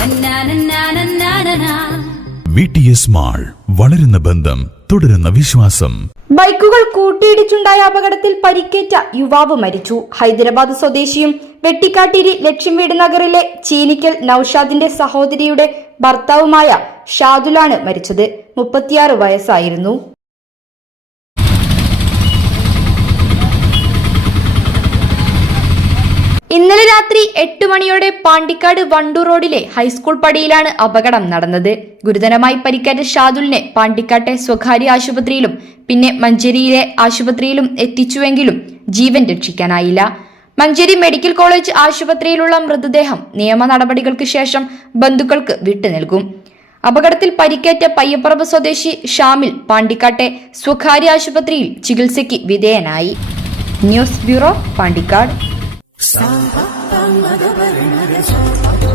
തന്നാനന്നാനന്നാനനാ. V T S mall വളരുന്ന ബന്ധം തുടരുന്ന വിശ്വാസം. ബൈക്കുകൾ കൂട്ടിയിടിച്ചുണ്ടായ അപകടത്തിൽ പരിക്കേറ്റ യുവാവ് മരിച്ചു. ഹൈദരാബാദ് സ്വദേശിയും വെട്ടിക്കാട്ടിരി ലക്ഷ്മീട് നഗറിലെ ചീനിക്കൽ നൌഷാദിന്റെ സഹോദരിയുടെ ഭർത്താവുമായ ഷാദുലാണ് മരിച്ചത്. മുപ്പത്തിയാറ് വയസ്സായിരുന്നു. ഇന്നലെ രാത്രി എട്ട് മണിയോടെ പാണ്ടിക്കാട് വണ്ടൂർ റോഡിലെ ഹൈസ്കൂൾ പടിയിലാണ് അപകടം നടന്നത്. ഗുരുതരമായി പരിക്കേറ്റ ഷാദുലിനെ പാണ്ടിക്കാട്ടെ സ്വകാര്യ ആശുപത്രിയിലും പിന്നെ മഞ്ചേരിയിലെ ആശുപത്രിയിലും എത്തിച്ചുവെങ്കിലും ജീവൻ രക്ഷിക്കാനായില്ല. മഞ്ചേരി മെഡിക്കൽ കോളേജ് ആശുപത്രിയിലുള്ള മൃതദേഹം നിയമ നടപടികൾക്ക് ശേഷം ബന്ധുക്കൾക്ക് വിട്ടുനൽകും അപകടത്തിൽ പരിക്കേറ്റ പയ്യപ്പറമ്പ് സ്വദേശി ഷാമിൽ പാണ്ടിക്കാട്ടെ സ്വകാര്യ ആശുപത്രിയിൽ ചികിത്സയ്ക്ക് വിധേയനായി. News bureau Pandikkad. சாபத்தால் மதவரணர சாபத்தால்